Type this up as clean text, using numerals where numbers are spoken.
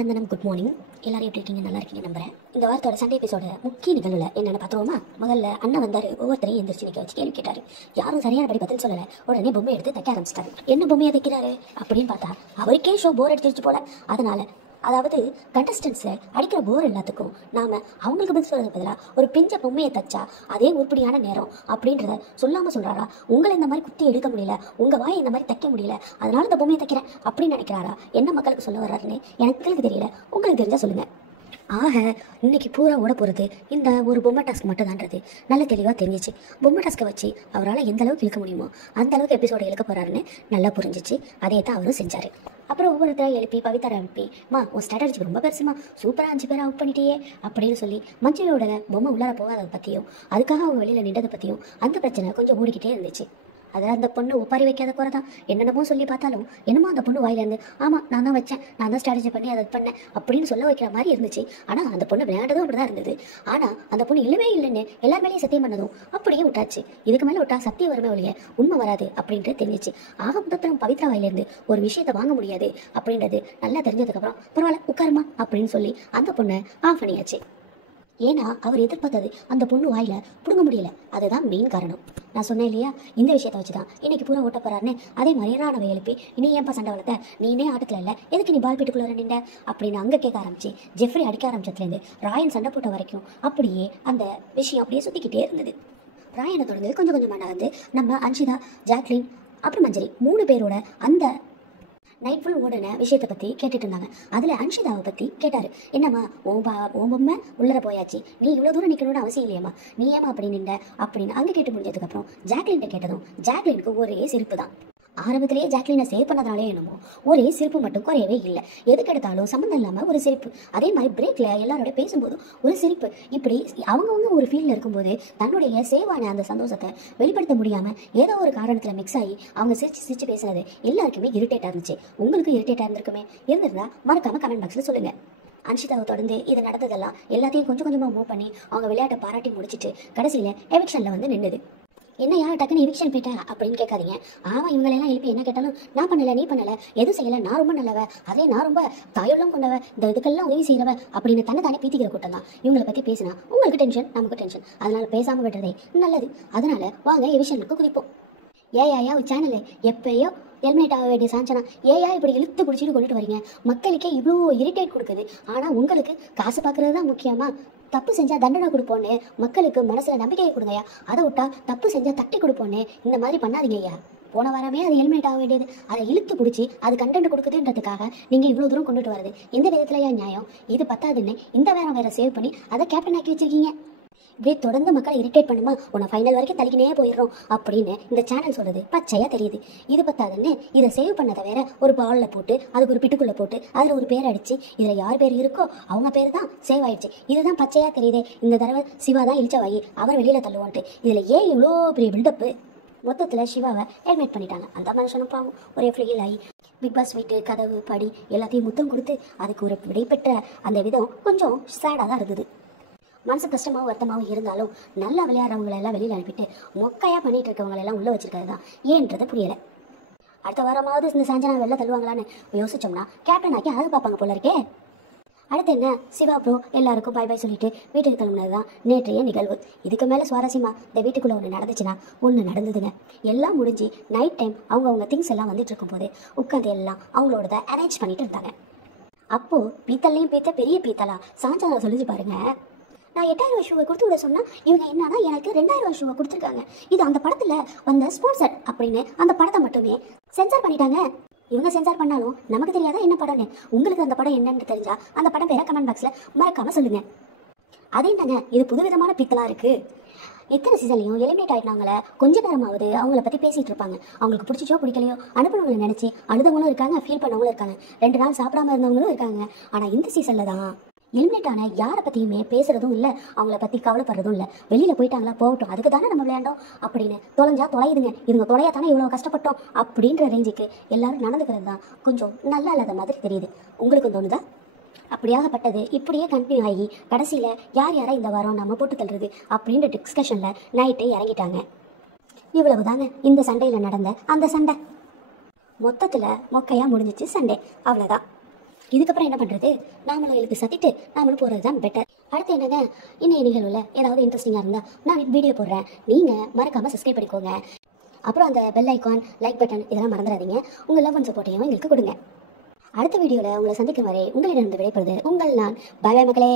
வந்தனம் good morning. எல்லாரும் எப்படி இருக்கீங்க? நல்லா இருக்கீங்க நம்புறேன். இந்த வாரத்தோட சண்டே எபிசோட முக்கிய நிகழ்வுல என்னென்ன பார்த்துருவோமா? முதல்ல அண்ணன் வந்தாரு. ஒவ்வொருத்தரையும் எந்திரிச்சு நிற்க வச்சு கேள்வி கேட்டாரு. யாரும் சரியானபடி பதில் சொல்லலை. உடனே பொம்மை எடுத்து தைக்க ஆரம்பிச்சிட்டாரு. என்ன பொம்மையை தைக்கிறாரு அப்படின்னு பார்த்தா அவருக்கே ஷோ போர் அடிச்சிருச்சு போல. அதனால அதாவது கண்டஸ்டன்ஸை அடிக்கிற போர் எல்லாத்துக்கும் நாம அவங்களுக்கு பதில் சொல்றது பதிலாக ஒரு பிஞ்ச பொம்மையை தைச்சா அதே உருப்படியான நேரம் அப்படின்றத சொல்லாமல் சொல்கிறாரா? உங்களை இந்த மாதிரி குத்தி எடுக்க முடியல, உங்கள் வாயை இந்த மாதிரி தைக்க முடியல, அதனால இந்த பொம்மையை தைக்கிறேன் அப்படின்னு நினைக்கிறாரா? என்ன மக்களுக்கு சொல்ல வர்றாருன்னு எனக்கு தெரியல. உங்களுக்கு தெரிஞ்சால் சொல்லுங்கள். ஆக இன்னைக்கு பூரா ஓட போகிறது இந்த ஒரு பொம்மை டாஸ்க் மட்டும்தான்றது நல்ல தெளிவாக தெரிஞ்சிச்சு. பொம்மை டாஸ்க்கை வச்சு அவரால் எந்த அளவுக்கு இழுக்க முடியுமோ அந்த அளவுக்கு எபிசோட இழுக்க போகிறாருன்னு நல்லா புரிஞ்சிச்சு. அதே தான் அவரும் செஞ்சார். அப்புறம் ஒவ்வொருத்தரை எழுப்பி பவித்ரா எழுப்பி, உன் ஸ்ட்ராட்டஜி ரொம்ப பெருசுமா, சூப்பராக 5 பேரை அவுட் பண்ணிட்டியே அப்படின்னு சொல்லி மஞ்சளோட பொம்மை உள்ளார போகாததை பற்றியும் அதுக்காக அவங்க வெளியில் நின்றதை பற்றியும் அந்த பிரச்சனை கொஞ்சம் ஓடிக்கிட்டே இருந்துச்சு. அதில் அந்த பொண்ணு ஒப்பாரி வைக்காத குறை தான். என்னென்னமோ சொல்லி பார்த்தாலும் என்னமோ அந்த பொண்ணு வாயிலேருந்து ஆமாம் நான் தான் வச்சேன், நான் தான் ஸ்ட்ராட்டஜி பண்ணி அதை பண்ணேன் அப்படின்னு சொல்ல வைக்கிற மாதிரி இருந்துச்சு. ஆனால் அந்த பொண்ணு விளையாண்டதும் அப்படி தான் இருந்தது. ஆனால் அந்த பொண்ணு இல்லவே இல்லைன்னு எல்லார் மேலேயும் சத்தியம் பண்ணதும் அப்படியே விட்டாச்சு. இதுக்கு மேலே விட்டா சத்தியம் வருமே ஒழிய உண்மை வராது அப்படின்ட்டு தெரிஞ்சிச்சு. ஆக மொத்தத்தில் பவித்ரா வாயிலேருந்து ஒரு விஷயத்தை வாங்க முடியாது அப்படின்றது நல்லா தெரிஞ்சதுக்கப்புறம் பரவாயில்ல உட்காருமா அப்படின்னு சொல்லி அந்த பொண்ணை ஆஃப் பண்ணியாச்சு. ஏன்னா அவர் எதிர்பார்த்தது அந்த பொண்ணு வாயில பிடுங்க முடியல. அதுதான் மெயின் காரணம். நான் சொன்னேன் இல்லையா, இந்த விஷயத்தை வச்சு தான் இன்னைக்கு பூரா ஓட்ட போறாருன்னு. அதே மாதிரி ராணவை எழுப்பி இனி ஏன்பா சண்டை வளர்த்த, நீனே ஆட்டத்தில் இல்லை, எதுக்கு நீ பால் பீட்டுக்குள்ள நின்ற அப்படின்னு அங்கே கேட்க ஆரம்பிச்சு ஜெஃப்ரி அடிக்க ஆரம்பிச்சதுலேருந்து ராயன் சண்டை போட்ட வரைக்கும் அப்படியே அந்த விஷயம் அப்படியே சுற்றிக்கிட்டே இருந்தது. ராயனை தொடர்ந்து கொஞ்சம் கொஞ்சமாக நகர்ந்து நம்ம அன்ஷிதா, ஜாக்லின் அப்புறம் மஞ்சரி 3 பேரோட அந்த நைட் ஃபுல் ஓடின விஷயத்தை பற்றி கேட்டுட்டு இருந்தாங்க. அதில் அன்ஷிதாவை பற்றி கேட்டார். என்னம்மா ஓ பொம்மை உள்ளர போயாச்சு, நீ இவ்வளோ தூரம் நிற்கணும்னு அவசியம் இல்லையம்மா, நீ ஏமா அப்படி நின்ற அப்படின்னு அங்கே கேட்டு முடிஞ்சதுக்கப்புறம் ஜாக்லின்ட்ட கேட்டதும் ஜாக்லினுக்கு ஒரே சிரிப்பு தான். ஆரம்பத்திலேயே ஜாக்லினை சேவ் பண்ணதாலே என்னமோ ஒரே சிரிப்பு மட்டும் குறையவே இல்லை. எதுக்கு எடுத்தாலும் சம்மந்தம் இல்லாமல் ஒரு சிரிப்பு. அதே மாதிரி பிரேக்கில் எல்லாரோட பேசும்போது ஒரு சிரிப்பு. இப்படி அவங்கவுங்க ஒரு ஃபீல்டில் இருக்கும்போது தன்னுடைய சேவான அந்த சந்தோஷத்தை வெளிப்படுத்த முடியாமல் ஏதோ ஒரு காரணத்தில் மிக்ஸ் ஆகி அவங்க சிரிச்சு பேசுறது எல்லாருக்குமே இரிட்டேட்டாக இருந்துச்சு. உங்களுக்கு இரிட்டேட்டாக இருந்திருக்குமே? இருந்திருந்தா மறக்காம கமெண்ட் பாக்ஸில் சொல்லுங்கள். அன்ஷிதாவை தொடர்ந்து இது நடந்ததெல்லாம் எல்லாத்தையும் கொஞ்சம் கொஞ்சமாக மூவ் பண்ணி அவங்க விளையாட்டை பாராட்டி முடிச்சுட்டு கடைசியில் எவிக்ஷனில் வந்து நின்றுது. என்னையா டக்குன்னு எவிக்ஷன் போயிட்டேன் அப்படின்னு கேட்காதீங்க. ஆமாம், இவங்களெல்லாம் எழுப்பி என்ன கேட்டாலும் நான் பண்ணலை, நீ பண்ணலை, எதுவும் செய்யலை, நான் ரொம்ப நல்லவ, அதே நான் ரொம்ப தாயெல்லாம் கொண்டவ, இந்த இதுக்கெல்லாம் உதவி செய்கிறவ அப்படின்னு தானே பீத்திக்கிற கூட்டம் தான். இவங்களை பற்றி பேசினா உங்களுக்கு டென்ஷன், நமக்கு டென்ஷன். அதனால பேசாமல் விடுறதே நல்லது. அதனால வாங்க எவிக்ஷனுக்கு குறிப்போம். ஏயா சேனலு எப்பயோ ஹெல்மெட் ஆக வேண்டிய சாஞ்சனா ஏயா இப்படி இழுத்து பிடிச்சிட்டு கொண்டுட்டு வரீங்க? மக்களுக்கே இவ்வளோ இரிட்டேட் கொடுக்குது. ஆனால் உங்களுக்கு காசு பார்க்குறது தான் முக்கியமா? தப்பு செஞ்சால் தண்டனை கொடுப்போன்னு மக்களுக்கு மனசில் நம்பிக்கையை கொடுங்கய்யா. அதை விட்டா தப்பு செஞ்சால் தட்டி கொடுப்போன்னு இந்த மாதிரி பண்ணாதீங்க ஐயா. போன வாரமே அது ஹெல்மெட் ஆக வேண்டியது, அதை இழுத்து பிடிச்சி அது கண்டென்ட் கொடுக்குதுன்றதுக்காக நீங்கள் இவ்வளோ தூரம் கொண்டுட்டு வரது எந்த விதத்துலையா நியாயம்? இது பத்தாதுன்னு இந்த வேற சேவ் பண்ணி அதை கேப்டன் ஆக்கி வச்சிருக்கீங்க. இப்படியே தொடர்ந்து மக்களை இரிட்டேட் பண்ணுமா உன்னை ஃபைனல் வரைக்கும் தள்ளிக்கினே போயிடுறோம் அப்படின்னு இந்த சேனல் சொல்கிறது பச்சையாக தெரியுது. இது பத்தாதுன்னு இதை சேவ் பண்ணதை வேற ஒரு பாலில் போட்டு அதுக்கு ஒரு பிட்டுக்குள்ளே போட்டு அதில் ஒரு பேர் அடித்து இதில் யார் பேர் இருக்கோ அவங்க பேர் தான் சேவ் ஆயிடுச்சு. இதுதான் பச்சையாக தெரியுது. இந்த தடவை சிவா தான் இழிச்சவாயி, அவர் வெளியில் தள்ளுவான்ட்டு. இதில் ஏன் இவ்வளோ பெரிய பில்டப்பு? மொத்தத்தில் சிவாவை ஹெல்மெட் பண்ணிட்டாங்க. அந்த மனுஷனும் பாவம் ஒரே ஃபீல் ஆகி பிக் பாஸ் வீட்டு கதவு படி எல்லாத்தையும் முத்தம் கொடுத்து அதுக்கு ஒரு விடைபெற்ற அந்த விதம் கொஞ்சம் சேடாக தான் இருந்தது. மனசு கஷ்டமாகவும் வருத்தமாகவும் இருந்தாலும் நல்லா விளையாடுறவங்களெல்லாம் வெளியில் அனுப்பிட்டு மொக்கையாக பண்ணிட்டு இருக்கவங்களெல்லாம் உள்ளே வச்சிருக்கிறது தான் ஏன்றது புரியலை. அடுத்த வாரமாவது இந்த சாஞ்சனா வெளில தள்ளுவாங்களான்னு யோசிச்சோம்னா கேப்டன் ஆக்கி அழகு பார்ப்பாங்க போல இருக்கே. அடுத்து என்ன, சிவா ப்ரோ எல்லாருக்கும் பாய் பாய் சொல்லிட்டு வீட்டுக்கு கிளம்புனது தான் நேற்றைய நிகழ்வு. இதுக்கு மேலே சுவாரஸ்யமாக இந்த வீட்டுக்குள்ளே ஒன்று நடந்துச்சுன்னா ஒன்று நடந்ததுங்க. எல்லாம் முடிஞ்சு நைட் டைம் அவங்க திங்ஸ் எல்லாம் வந்துட்டு இருக்கும்போது உட்காந்து எல்லாம் அவங்களோட அரேஞ்ச் பண்ணிட்டு இருந்தாங்க. அப்போது பீத்தல்லையும் பீத்த பெரிய பீத்தலா சாஞ்சனா சொல்லிச்சு பாருங்க, நான் 8000 ஷூவை கொடுத்து விட சொன்னால் இவங்க என்னன்னா எனக்கு 2000 ஷூவை கொடுத்துருக்காங்க. இது அந்த படத்தில் வந்த ஸ்பான்சர் அப்படின்னு அந்த படத்தை மட்டுமே சென்சார் பண்ணிட்டாங்க. இவங்க சென்சார் பண்ணாலும் நமக்கு தெரியாதா என்ன படம்னு? உங்களுக்கு அந்த படம் என்னன்னு தெரிஞ்சா அந்த படம் பேரை கமெண்ட் பாக்ஸில் மறக்காமல் சொல்லுங்கள். அதே தாங்க இது புதுவிதமான பித்தலாக இருக்குது. இத்தனை சீசன்லையும் எலிமினேட் ஆகிட்டாங்கள கொஞ்ச நேரமாவது அவங்கள பற்றி பேசிகிட்டு இருப்பாங்க. அவங்களுக்கு பிடிச்சிச்சோ பிடிக்கலையோ அனுப்புனவங்களை நினச்சி அழுதவங்களும் இருக்காங்க, ஃபீல் பண்ணவங்களும் இருக்காங்க, 2 நாள் சாப்பிடாம இருந்தவங்களும் இருக்காங்க. ஆனால் இந்த சீசனில் தான் எலிமினேட் ஆன யாரை பற்றியுமே பேசுகிறதும் இல்லை, அவங்கள பற்றி கவலைப்படுறதும் இல்லை. வெளியில் போயிட்டாங்களா போகட்டும், அதுக்கு தானே நம்ம விளையாண்டோம் அப்படின்னு தொலைஞ்சா தொலையுதுங்க, இதுங்க தொலையா தானே இவ்வளோ கஷ்டப்பட்டோம் அப்படின்ற ரேஞ்சுக்கு எல்லாரும் நடந்துக்கிறது தான் கொஞ்சம் நல்லா இல்லாத மாதிரி தெரியுது. உங்களுக்கும் தோணுதா? அப்படியாகப்பட்டது இப்படியே கண்டினியூ ஆகி கடைசியில் யாரை இந்த வாரம் நம்ம போட்டு தள்ளுறது அப்படின்ற டிஸ்கஷனில் நைட்டு இறங்கிட்டாங்க. இவ்வளவு தாங்க இந்த சண்டையில் நடந்த அந்த சண்டை. மொத்தத்தில் மொக்கையாக முடிஞ்சிச்சு சண்டே, அவ்வளோதான். இதுக்கப்புறம் என்ன பண்ணுறது, நாமளும் எழுத்து சத்திட்டு நாமளும் போகிறது தான் பெட்டர். அடுத்து என்னங்க, இன்னைய நிகழ்வில் ஏதாவது இன்ட்ரெஸ்டிங்காக இருந்தால் நான் வீடியோ போடுறேன், நீங்கள் மறக்காமல் சப்ஸ்கிரைப் பண்ணிக்கோங்க. அப்புறம் அந்த பெல் ஐக்கான், லைக் பட்டன் இதெல்லாம் மறந்துடாதீங்க. உங்கள் லவ் அண்ட் சப்போர்ட்டையும் எங்களுக்கு கொடுங்க. அடுத்த வீடியோவில் உங்களை சந்திக்கும் வரை உங்களிடம் விடைபெறுவது உங்கள் நான். பாய் பாய் மக்களே.